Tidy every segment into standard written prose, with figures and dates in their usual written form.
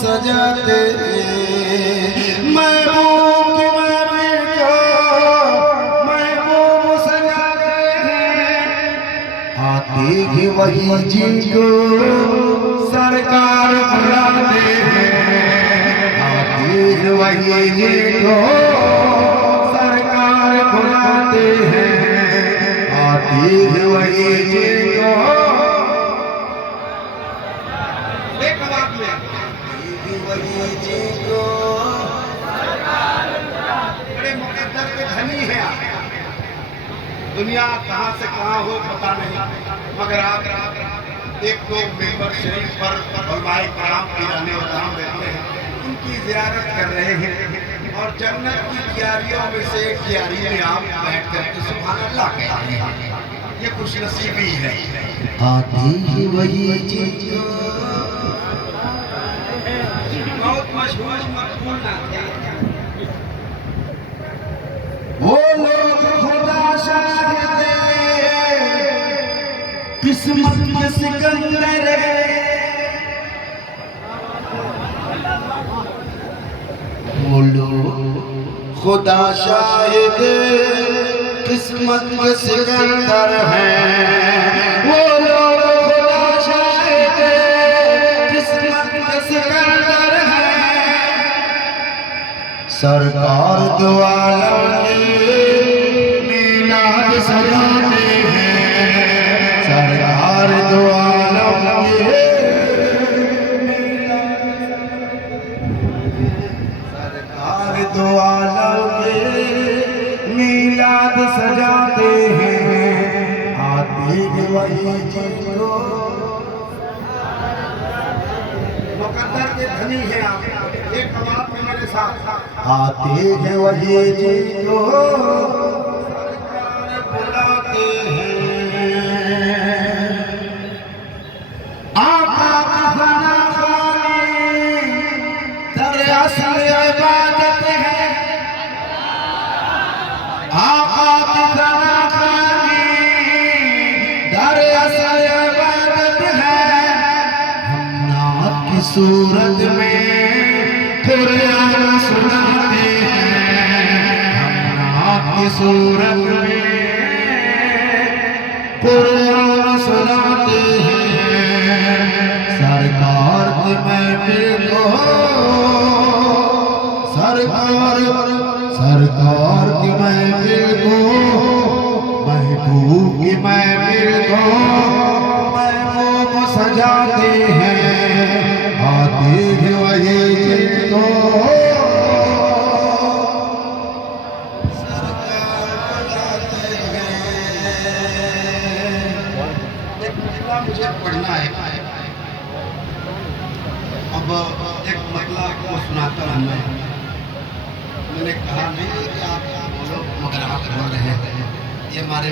सजाते महबूब की महफिल को महबूब सजाते हैं। आते ही वही जिनको सरकार बुलाते हैं। आते ही वही जिनको सरकार बुलाते हैं। आते ही वही जिनको वही जिनको बड़े मुकद्दर के धनी है। दुनिया कहाँ से कहाँ हो पता नहीं, मगर आप एक दो मेंबर शरीफ पर उलमाए कराम पीराने वतन रहते हैं, उनकी ज़ियारत कर रहे हैं और जन्नत की क्यारियों में से एक क्यारी में आप बैठ करके सुभान अल्लाह कह रहे हैं। ये खुश नसीबी है। आती ही वही जिनको बहुत मशहूर मकबूल नाते वो लोग खुदा शाहिद किस्मत के सिकंदर वो लोग खुदा शाहिद किस्मत के सिकंदर हैं। वो लोग खुदा शाहिद किस्मत के सिकंदर सरकार दो आलम की मीनाद सजाते हैं। सरकार दो आलम की सरकार दो आलम के मीलाद सजाते हैं। आते ही वही जिनको मुकद्दर के धनी है। आप एक बात में मेरे साथ आते हैं वही जिनको सरकार बुलाते हैं। आका की फना खानी दरअसल इबादत है। आका की फना खानी दरअसल इबादत है। हम नात की सूरत में कुरान सुनाते हैं। हम नात की सूरत में कुरान सुनाते हैं। सरकार की महफिल को सरकार की महफिल को महबूब की महफिल को महबूब सजाते हैं। आते हैं वही जिनको मुझे पढ़ना है। अब एक मतलब को सुनाता हूँ मैं। मैंने कहा नहीं कि आप बोलो, मगर आप बोल रहे हैं। ये हमारे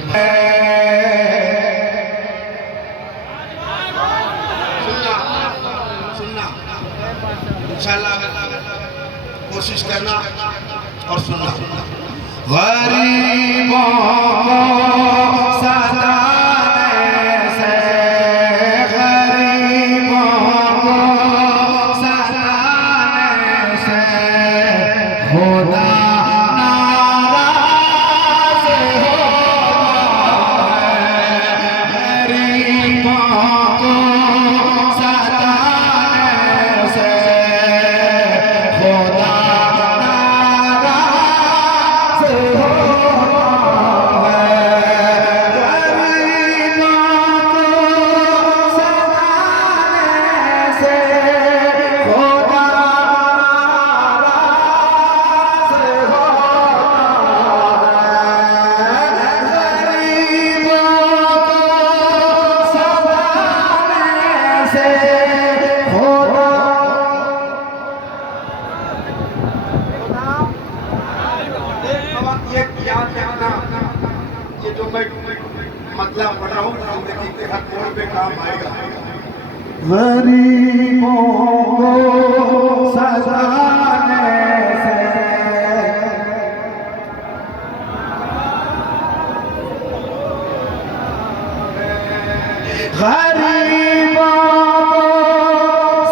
सुनना इंशाल्लाह कोशिश करना और सुनना। गरीबों को ये जो मैं मतलब पढ़ रहा हूँ जिंदगी के हर मोड़ पे काम आएगा। गरीबों को सजाने से गरीबों को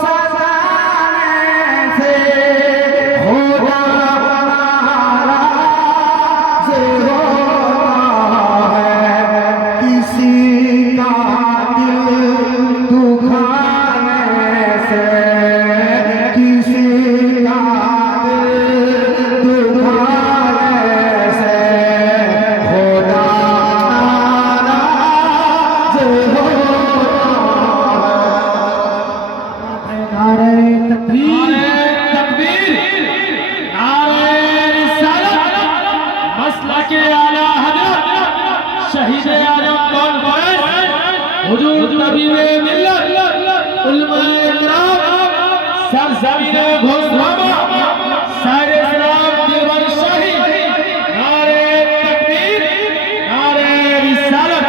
सजाने तबीबे मिल्लत उलमाए किराम सरजमीने घोषणामा सारे इस्लाम दिलबर शाही नारे तकबीर नारे रिसालत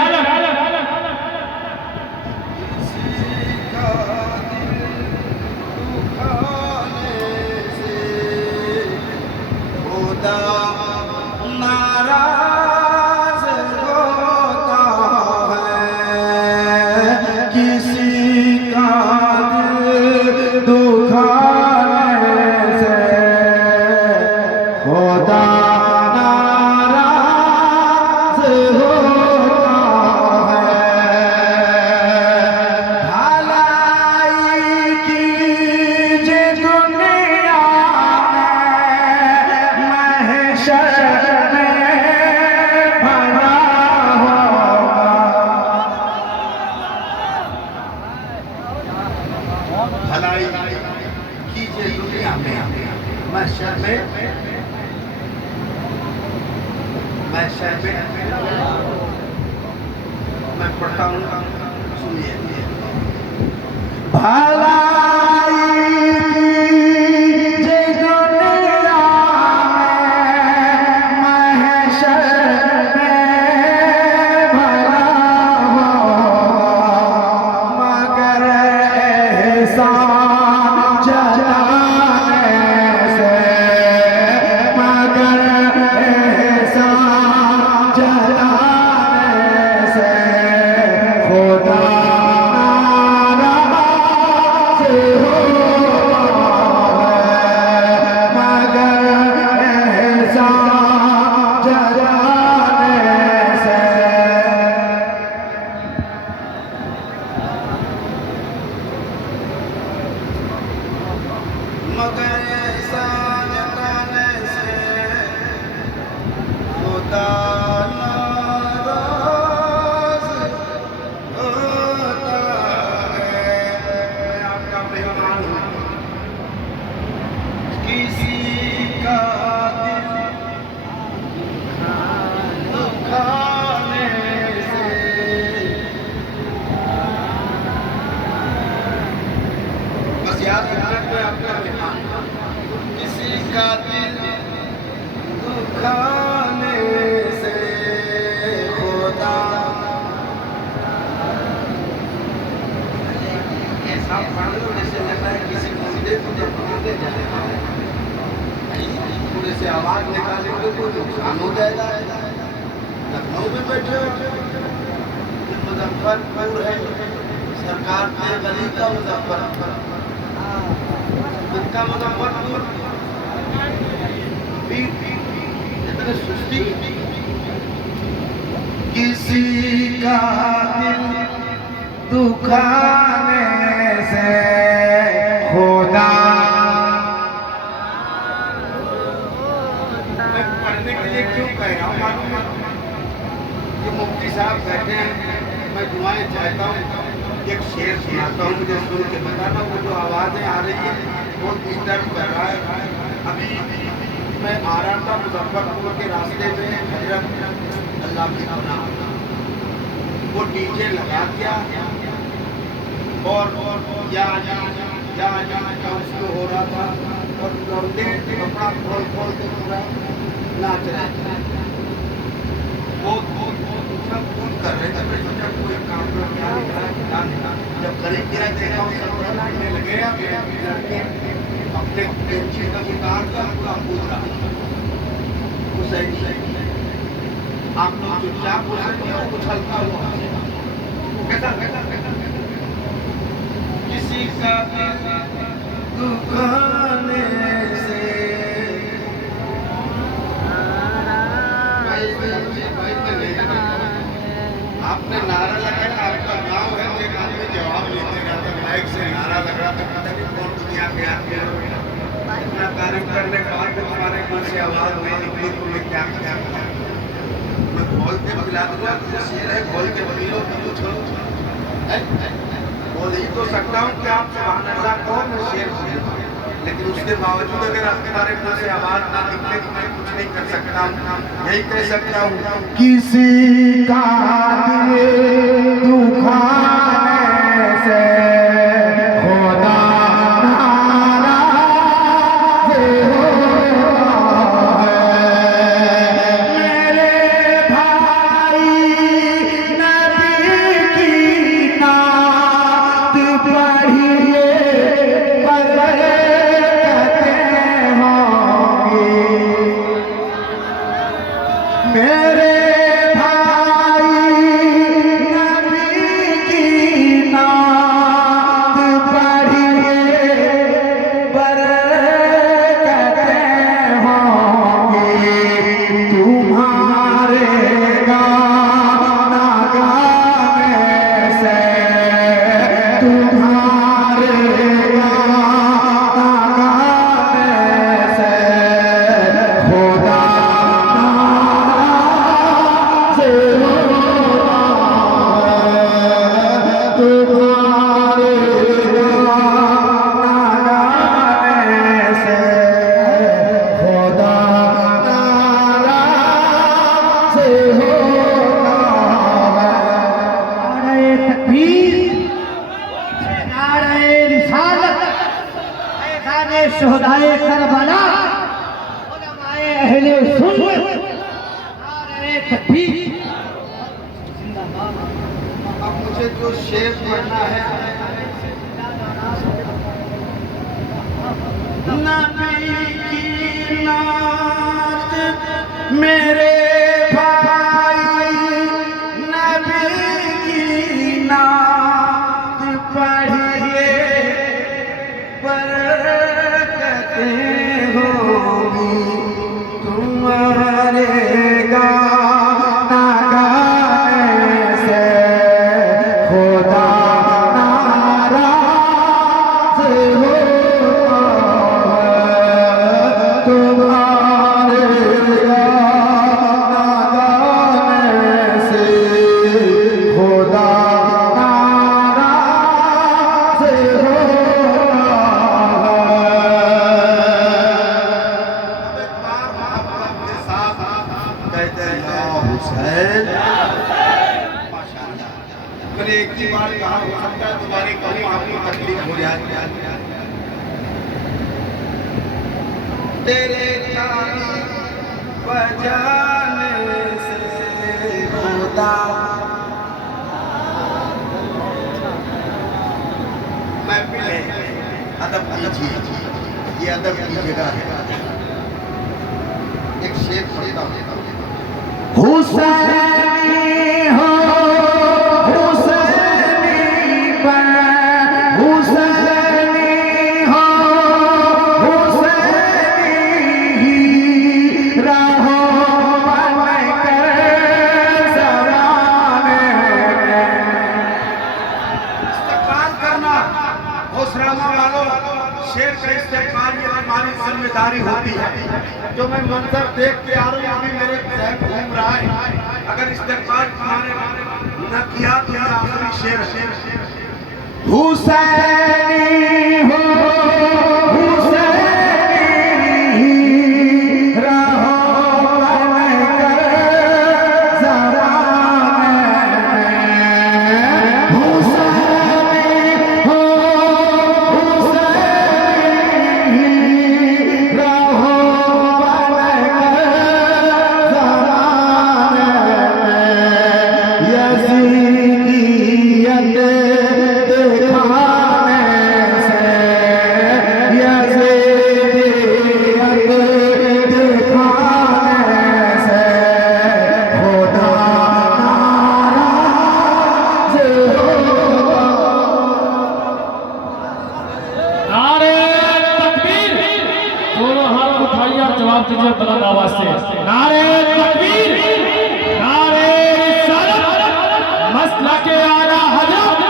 भलाई कीजिए दुनिया में महशर में मैं पढ़ता हूँ, सुनिए। भलाई कीजिए दुनिया में महशर में भला हो, मगर एहसान जताने से, मगर एहसान जताने से खुदा नाराज़ होता है, मगर एहसान जताने से। मगर एहसान जताने से खुदा नाराज़ होता है। मैं आपका मेहमान हूँ, किसी का दिल दुखाने से, बस याद रखना कोई आपका मेहमान, किसी का दिल दुखाने से खुदा ऐसा पागल जैसे लगता है किसी मुद्दे को जब पकड़ने जाएगा थोड़े से आवाज निकालेंगे कोई नुकसान हो जाएगा। लखनऊ में बैठे हो, मुजफ्फरपुर है, सरकार ने गली का मुजफ्फरपुर, उनका मुजफ्फरपुर भी इतने सुस्ती। किसी का दिल दुखाने से खुदा, मैं पढ़ने के लिए क्यों कह रहा हूँ मालूम है? ये मुफ्ती साहब कहते हैं, मैं दुआएं चाहता हूँ, एक शेर सुनाता हूँ, मुझे सुन के बताना। वो जो आवाज़ें आ रही है बहुत डिस्टर्ब कर रहा है। अभी मैं आ रहा था मुजफ्फरपुर के रास्ते में, हजरत अल्लाह की पनाह, वो डीजे लगा दिया और या का उसको हो रहा था और लौटे कपड़ा खोल के पूरा नाच रहे थे। बहुत फोन कर रहे थे। मैं सोचा कोई काम कर क्या निकला, जब करीब गया देखा वो सब लड़ने लगे। लड़के अपने चीज का उतार कर पूरा पूरा आप लोग चुपचाप कुछ हल्का हुआ कैसा किसी का दुखाने से आपने नारा लगाया, आपका गांव है, एक आदमी जवाब लेते रहता, माइक से नारा लगा तो पता नहीं कौन दुनिया के आदमी इतना तारीफ करने के बाद तुम्हारे मुंह से आवाज नहीं निकली, तुम्हें क्या क्या मैं खोल के बतला दूंगा। शेर है, खोल के पी लो, बोल ही तो सकता हूँ कि आप सुभान अल्लाह कहो, मैं शेर बोलूँ, लेकिन उसके बावजूद अगर आपके बारे में से आवाज ना निकले तो मैं कुछ नहीं कर सकता हूँ। यही कह सकता हूँ, किसी का दिल दुखाने शोहदाए करबला, उलमाए अहले सुन्नत, नारे तकबीर। अब मुझे जो शेर पढ़ना है, नबी की नात मेरे भाई, नबी की नात पढ़िए, बरकतें होंगी तुम्हारे गाना गाने से, खुदा नाराज़ होता है तुम्हारे गाना गाने से, खुदा नाराज़ हुसैन। मैंने एक ही बार कहा, हो सकता है दोबारा कहूँ आपको तकलीफ हो जाए। तेरे गाने बजाने से खुदा, मैं पहले अदब कीजिए, ये अदब की जगह है। एक शेर पढ़ता हूँ। हुसैनी हो हुसैनी बन, हुसैनी हो हुसैनी ही राहों बन कर ज़माने में। इस्तेक़बाल करना होशरामा वालों, शेर का इस्तेक़बाल ये हमारी जिम्मेदारी होती है। जो मैं मंजर देख के आ रहा हूँ, अभी मेरे ज़हन घूम रहा है, अगर इस्तेक़बाल तुम्हारे न किया तो ये आखिरी शेर है। हुसैनी हो हुसैनी राहों बन कर ज़माने में, हुसैनी हो हुसैनी राहों बन कर ज़माने में, यज़ीदियत दिखाने से, यज़ीदियत दिखाने से, खुदा नाराज़ होगा। नारे तकबीर, दोनों हाथ उठाइए और जवाब दीजिए बुलंद आवाज से। नारे तकबीर, नारे रिसालत, मसला के आला हज़रत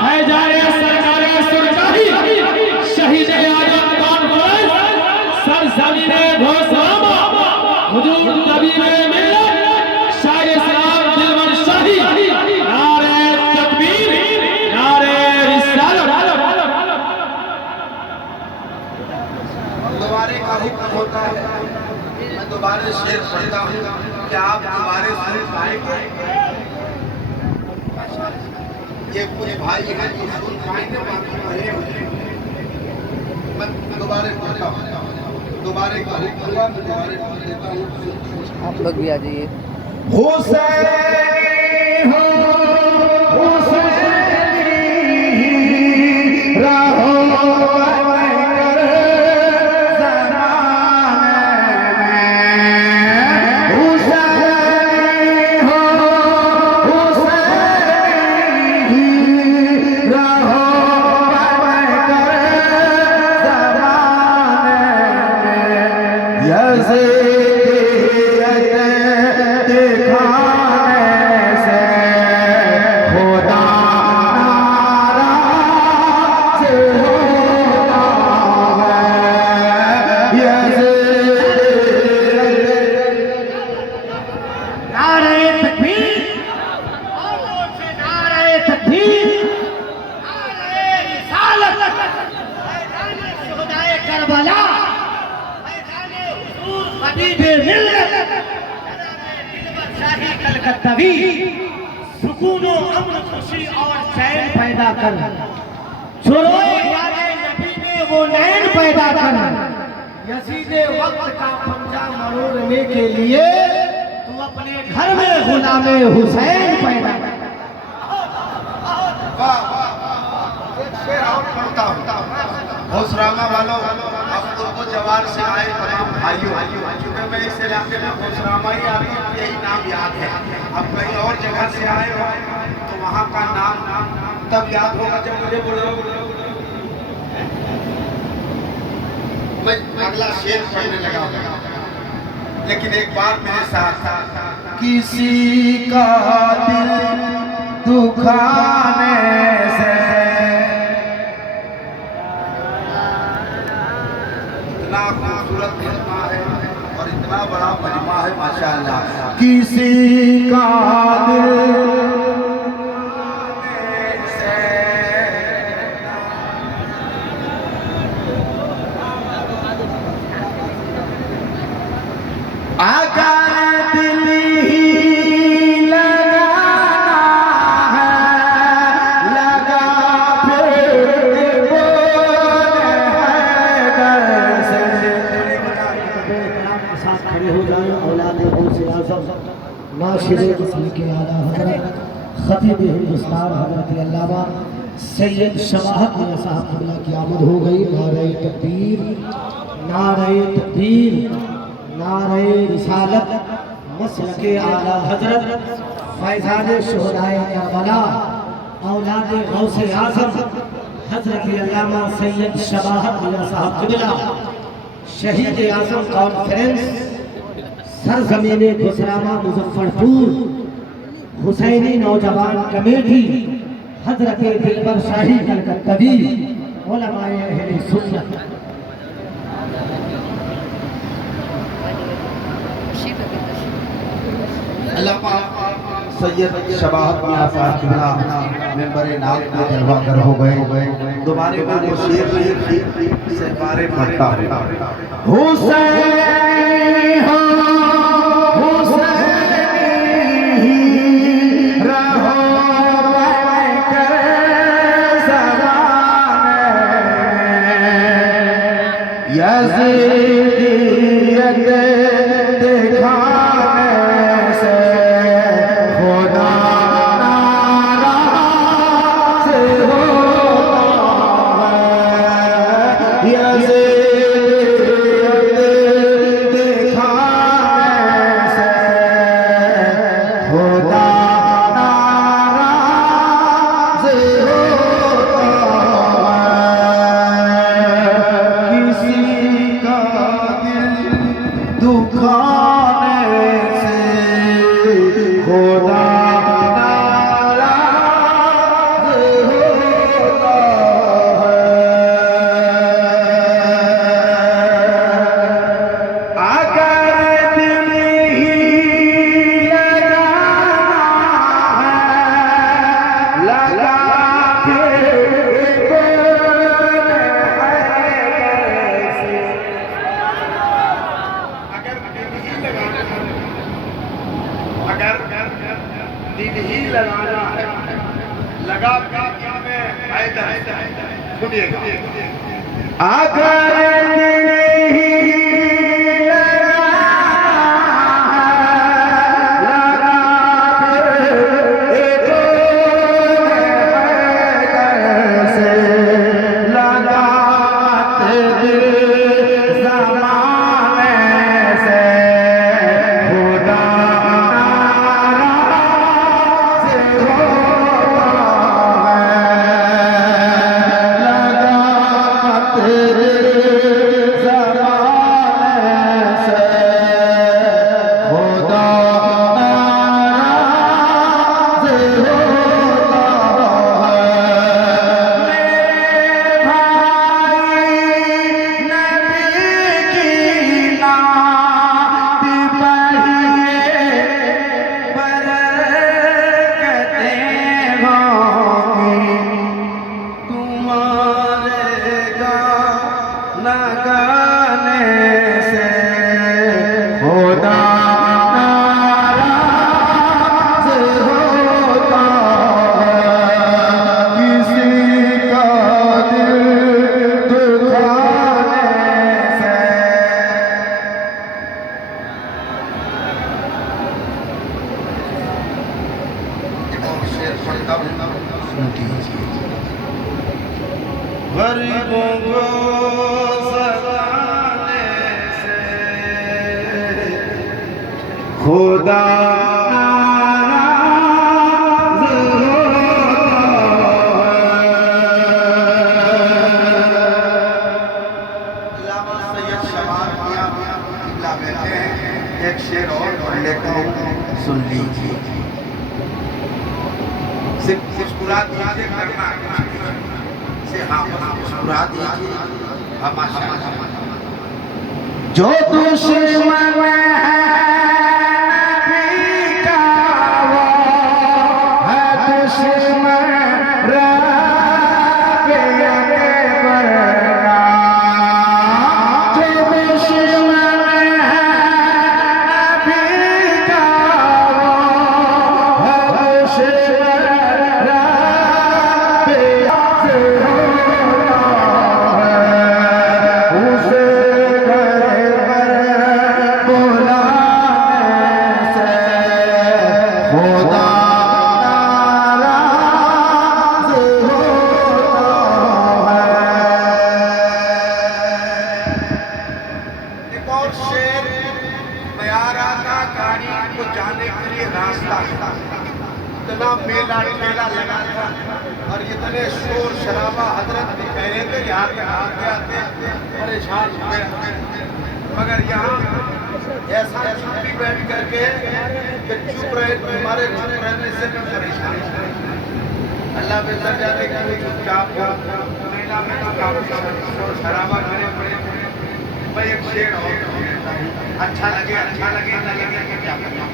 फैज़ाने सरकारे सुरकाही, शहीद आज़म कॉन्फ्रेंस, सरज़मीने घोषणामा, हुजूर नबी मिल्लत, शाह इस्लाम दिलबर शाही, नारे तकबीर, नारे रिसालत। दोबारे का हुक्म होता है, मैं दोबारे शेर पढ़ता हूँ, क्या आप दोबारे सुन पाएंगे? ये कुछ भाई हैं जो सुन पाएंगे, बाकी पढ़े हुए। मैं दोबारे पढ़ता हूँ, दोबारे का हुक्म हुआ, मैं दोबारे पढ़ देता हूँ। आप लोग भी आ जाइए। हुसैनी हो हुसैनी राहों बन कर ज़माने में, हुसैनी हो हुसैनी राहों बन कर ज़माने में, यज़ीदियत दिखाने से, खुदा नाराज़ होता है। यज़ीदियत नारे तकबीर, और जोर से नारे तकबीर, नारे रिसालत, फैज़ाने शोहदाए करबला, फैज़ाने हुजूर हबीबे मिल्लत, जनाबे दिलबर शाही कलकत्तावी, सुकून व अमन खुशी और चैन पैदा कर, छोरोए वाले नबी में कोनैन पैदा कर, यजीदे वक्त का पंजा मरोड़ने के लिए तू अपने घर में गुलामे हुसैन पैदा कर। एक शेर और पढ़ता हूँ। घोसरामा वालों, अब तो जवार से आए तमाम भाइयों, क्योंकि मैं इस इलाके में घोसरामा ही आ रही हूँ, यही नाम याद है। अब कहीं और जगह से आए हो तो वहाँ का नाम तब याद होगा जब मुझे बोलो। मैं अगला शेर पढ़ने लगा, लेकिन एक बार मेरे साथ किसी का दिल दुखाने से इतना खूबसूरत मजमा है और इतना बड़ा मजमा है माशाअल्लाह। किसी का दिल अगर दिल ही लगाना है, लगा फिर साथ खड़े हो जाए। औलाद गौसे आज़म नाशिरे वतन के आला हज़रत खतीब हिंदुस्तान हज़रत अल्लामा सैयद शवाहत मियां साहब क़िबला की आमद हो गई। नारे तकबीर, नारे तकबीर, नारे रिसालत, मसलके आला हज़रत फैज़ान शुहदाए करबला, औलाद गौसे आज़म हज़रत अल्लामा सैयद शवाहत मियां साहब क़िबला, शहीद आज़म कॉन्फ्रेंस सरजमीने घुसरामा मुजफ्फरपुर, हुसैनी नौजवान कमेटी, हज़रत दिलबर शाही कलकत्तवी, उलमाए अहले सुन्नत। अल्लामा सैयद शबाहत मियां साहब क़िबला मेंबर नाम के जलवा कर हो गए। दोबारे में वो शेर नहीं से बारे पढ़ता हूँ। हुसैनी हो, हुसैनी ही रहो बनकर ज़माने में, यज़ीदियत दिखाने से खुदा नाराज़ होता है। यज़ीदियत दिखाने से खुदा नाराज़ होता है। किसी का दिल दुखाने से खुदा नाराज़ होता है। अगर दिल ही लगाना है, लगा फिर कौन है कैसे। अगर दिल ही लगाना है, लगा क्या में फायदा है। सुनिएगा, अगर दिल ही लगाना है, लगा फिर कैसे। लगा दिल ज़माने से खुदा नाराज़ होता है। लगा किसी का दिल दुखा खुदा एक शेर और पढ़ लेता हूँ, सुन लीजिए। सिर्फ मुस्कुरा दीजिए, करना से हाँ मुस्कुरा दीजिए। जो दुश्मन है नबी का वो है दुश्मन रब्बे अकबर का। जो दुश्मन है नबी का वो है दुश्मन रब्बे उसे जाने के लिए रास्ता इतना मेला ठेला लगा था और इतने शोर शराबा हजरत भी कह रहे थे यहाँ पे आते आते परेशान हो गए, मगर यहाँ ऐसा चुप्पी बैठ करके कि चुप रहे, तुम्हारे चुप रहने से मैं परेशान हूँ। अल्लाह बेहतर जाने की चुपचाप हो, मेला में तो काफी शोर शराबा करे पड़े। मैं एक शेर और अच्छा लगे न लगे क्या करना।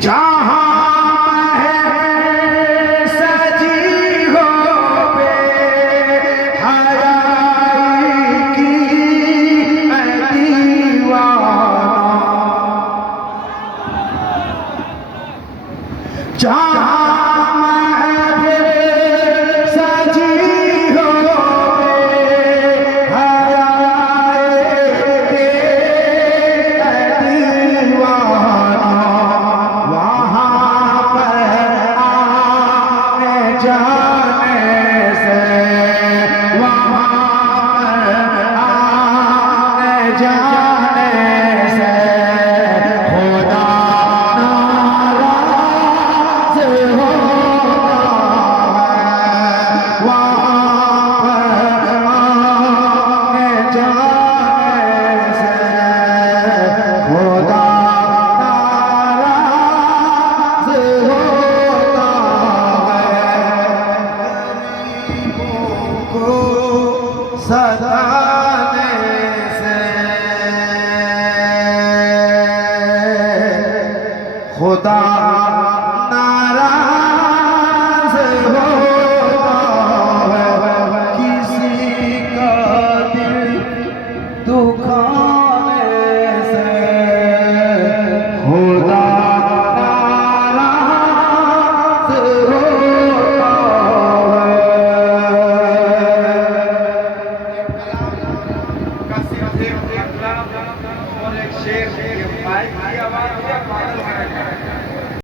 जहाँ सजी हो बेहयाई की दीवाना, जहाँ सदा